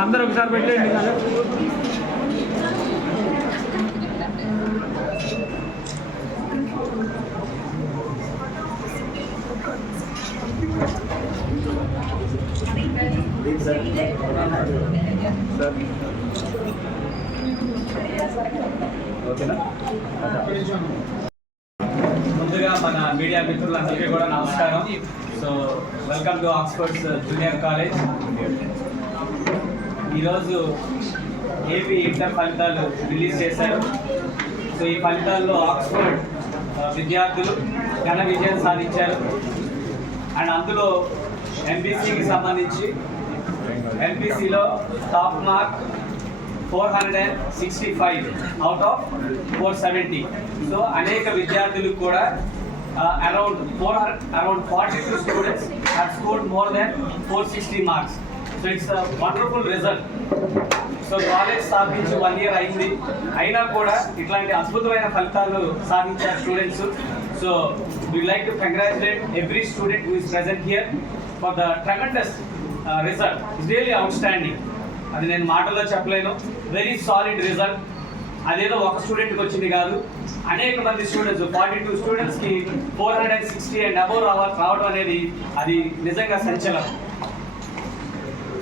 అందరూ ఒకసారి పెట్టండి. ముందుగా మన మీడియా మిత్రులందరికీ కూడా నమస్కారం. So welcome to Oxford's junior college. ఈరోజు ఏపీ ఇంటర్ ఫలితాలు రిలీజ్ చేశారు. సో ఈ ఫలితాల్లో ఆక్స్ఫర్డ్ విద్యార్థులు ఘన విజయం సాధించారు. అండ్ అందులో ఎంపీసీకి సంబంధించి ఎంపీసీలో top mark 465 out of 470. So అనేక విద్యార్థులకు కూడా around 42 students have scored more than 460 marks. So it's a wonderful result. So college స్థాపించి 1 year అయింది, అయినా కూడా ఇట్లాంటి అద్భుతమైన ఫలితాలు సాధించారు students. So we like to congratulate every student who is present here for the tremendous result. It's really outstanding. అది నేను మాటల్లో చెప్పలేను. Very solid result. అదేదో ఒక స్టూడెంట్కి వచ్చింది కాదు, అనేక మంది స్టూడెంట్స్ 42 స్టూడెంట్స్కి 460 అండ్ అబోవ్ రావడం అనేది అది నిజంగా సంచలనం.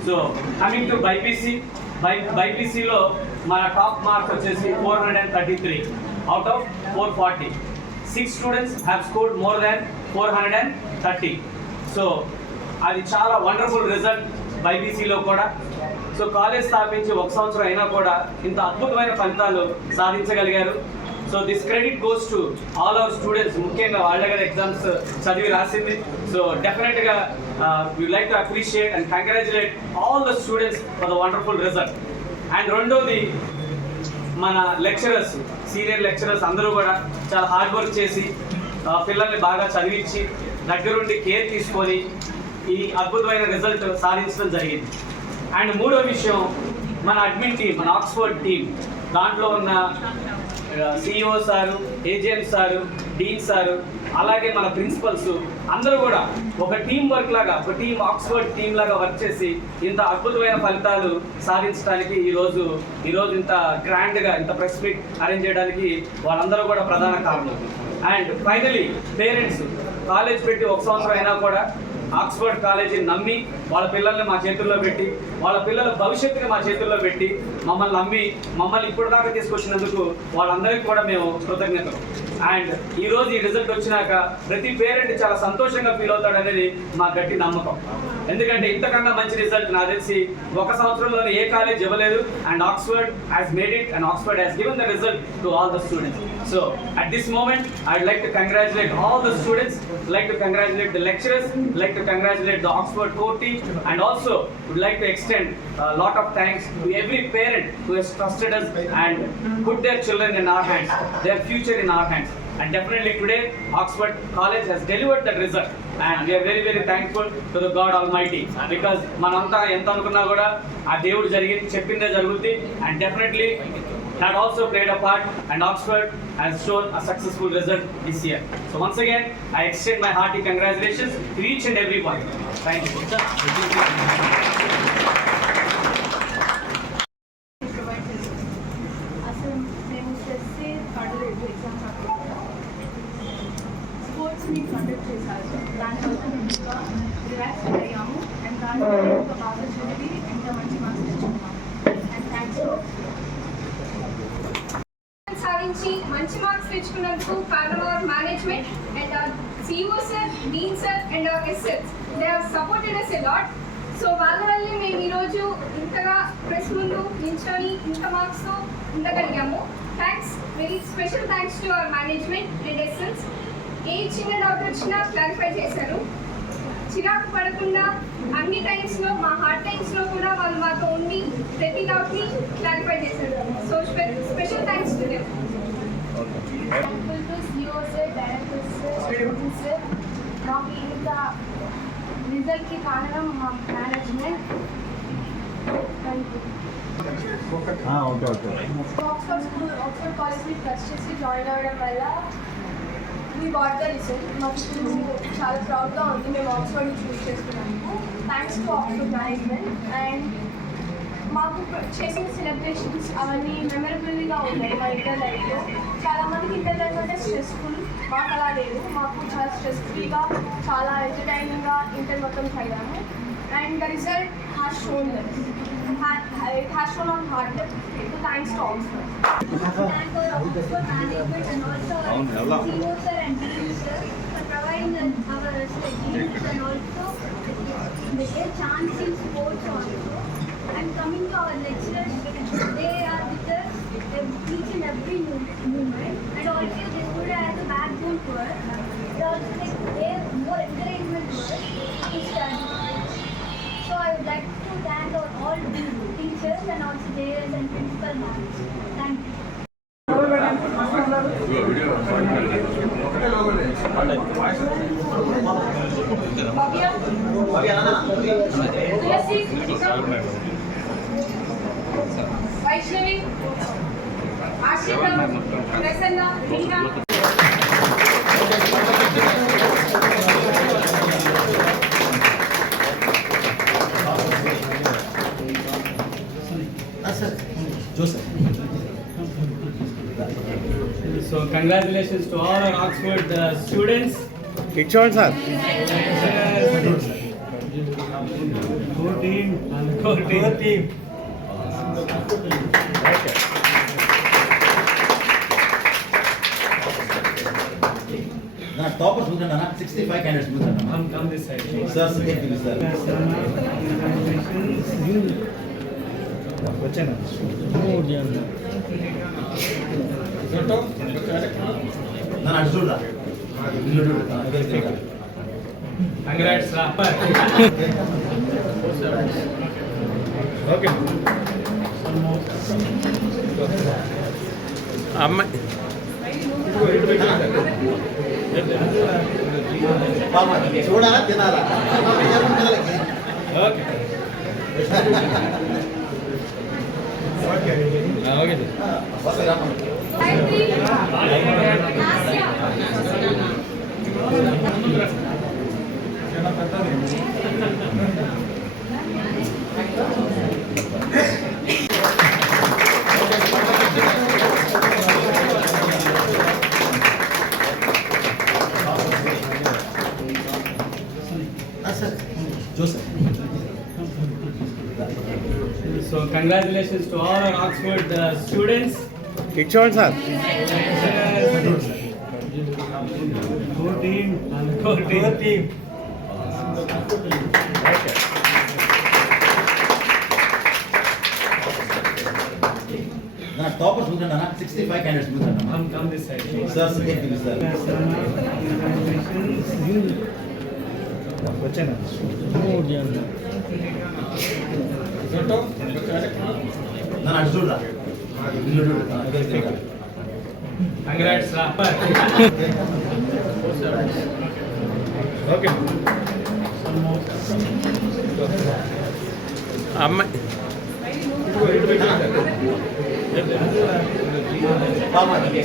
సో కమింగ్ టు బైపీసీలో మన టాప్ మార్క్ వచ్చేసి 433 out of 440. 6 students have scored more than 430. సో అది చాలా వండర్ఫుల్ రిజల్ట్ బైపీసీలో కూడా. సో కాలేజ్ స్థాపించి 1 సంవత్సరం అయినా కూడా ఇంత అద్భుతమైన ఫలితాలు సాధించగలిగారు. So this credit goes to all our students. ముఖ్యంగా వాళ్ళ దగ్గర ఎగ్జామ్స్ చదివి రాసింది. సో డెఫినెట్గా we like to appreciate and congratulate all the students for the wonderful result. And రెండోది మన లెక్చరర్స్, సీనియర్ లెక్చరర్స్ అందరూ కూడా చాలా హార్డ్ వర్క్ చేసి పిల్లల్ని బాగా చదివించి దగ్గరుండి కేర్ తీసుకొని ఈ అద్భుతమైన రిజల్ట్ సాధించడం జరిగింది. అండ్ మూడో విషయం మన అడ్మిన్ టీం, మన ఆక్స్ఫర్డ్ టీం. దాంట్లో ఉన్న CEO sir, AGM sir, dean sir, అలాగే మన ప్రిన్సిపల్స్ అందరూ కూడా ఒక టీం వర్క్ లాగా, ఒక టీం ఆక్స్ఫర్డ్ టీం లాగా వర్క్ చేసి ఇంత అద్భుతమైన ఫలితాలు సాధించడానికి ఈరోజు ఇంత గ్రాండ్గా ఇంత ప్రెస్ మీట్ అరేంజ్ చేయడానికి వాళ్ళందరూ కూడా ప్రధాన కారణం. అండ్ ఫైనలీ పేరెంట్స్ కాలేజ్ పెట్టి 1 సంవత్సరం అయినా కూడా ఆక్స్ఫర్డ్ కాలేజీని నమ్మి వాళ్ళ పిల్లల్ని మా చేతుల్లో పెట్టి, వాళ్ళ పిల్లల భవిష్యత్తుని మా చేతుల్లో పెట్టి మమ్మల్ని నమ్మి మమ్మల్ని ఇప్పుడు దాకా తీసుకొచ్చినందుకు వాళ్ళందరికీ కూడా మేము కృతజ్ఞతలు. అండ్ ఈరోజు ఈ రిజల్ట్ వచ్చినాక ప్రతి పేరెంట్ చాలా సంతోషంగా ఫీల్ అవుతాడు అనేది మా గట్టి నమ్మకం. ఎందుకంటే ఇంతకన్నా మంచి రిజల్ట్ నాకు తెలిసి 1 సంవత్సరంలోనే ఏ కాలేజ్ ఇవ్వలేదు. And Oxford has made it and Oxford has given the result to all the students. So at this moment I'd like to congratulate all the students, like to congratulate the lecturers, like to congratulate the Oxford core team, and also would like to extend a lot of thanks to every parent who has trusted us and put their children in our hands, their future in our hands. And definitely today Oxford College has delivered that result, and we are very very thankful to the God Almighty, because mananta enta anukunna kuda aa దేవుడు జరిగింది చెప్పిందే జరుగుద్ది. And definitely that also played a part, and Oxford has shown a successful result this year. So once again I extend my hearty congratulations to each and every one. Thank you. Sports meet conduct చేశారు. దానివల్ల మేము ఇంకా రిలాక్స్ అయ్యాము. అండ్ దానివల్ల ఇంకా బాగా చదివి ఇంకా మంచి మార్క్స్ తెచ్చుకున్నాము. అండ్ థ్యాంక్స్ సాధించి మంచి మార్క్స్ తెచ్చుకున్నందుకు కారణం our management and our CEO sir, dean sir and our SLs. They have supported us a lot. సో వాళ్ళ వల్లే మేము ఈరోజు ఇంతగా ప్రెస్ ముందు నిల్చొని ఇంత మార్క్స్తో ఉండగలిగాము. Thanks, very special thanks to our management and SLs. ఏ చిన్న డౌట్ వచ్చినా క్లారిఫై చేశారు. చిరాకు పడకుండా అన్ని టైమ్స్లో, మా హార్డ్ టైమ్స్లో కూడా వాళ్ళు మాతో ఉండి ప్రతి డౌట్ని క్లారిఫై చేశారు. So special thanks to them. Thankful to CEO sir, directors sir, students sir. మాకు ఇంత రిజల్ట్కి కారణం మా మేనేజ్మెంట్. Thank you. ఆక్స్ఫర్డ్ కాలేజ్ని ట్రస్ట్ చేసి జాయిన్ అవ్వడం వల్ల we got the result. మాకు చాలా ప్రౌడ్గా ఉంది మేము ఆక్స్ఫర్డ్ని చూస్ చేసుకున్నాము. Thanks to Oxford management. And మాకు చేసిన సెలబ్రేషన్స్ అవన్నీ మెమరబుల్గా ఉన్నాయి మా ఇంటర్ లైఫ్లో. చాలా మందికి ఇంటర్ లైఫ్ అంటే స్ట్రెస్ఫుల్, మాకు అలా లేదు. మాకు చాలా స్ట్రెస్ ఫ్రీగా, చాలా ఎంటర్టైనింగ్గా ఇంటర్ మొత్తం చదివాము. And the result has shown that it has shown on hard work. So thanks to all of us. Thank our Oxford management and also our CEO sir and DU sir for providing our students and also the chance in sports also. And coming to our lecturers, they are with us each and every moment, and also they stood as a backbone to us. They also gave more encouragement to us to study. So I would like to thank our all teachers and also theirs and principal ma'am. Thank you. Tulasi, Vaishnavi, Ashita, Prasanna, Reena. So congratulations to all our Oxford students. It's on, sir. Go team. Go team. Toppers 65 candidates. Come this side. Sir, second, sir. ನಾನು ಅಡ್ಸೋಲ್ಲ Congrats, Rapper. Okay అమ్మ చూడాలా తినాలా Okay. Gayatri, Asya. Joseph So congratulations to all our Oxford students. It's on, sir. Go team. Go team. ನಾನು ಟಾಪರ್ಸ್ 65 candidates. Come this side. Sir, second, sir. ನಾನು ಅಡ್ಸೋಲ್ಲ Congrats, Rapper. Okay అమ్మ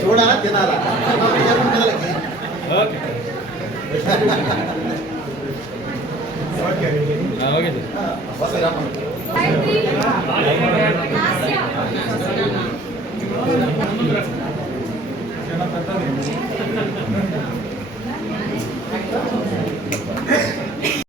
చూడాలా తినాలా Okay. Gayatri, Asya.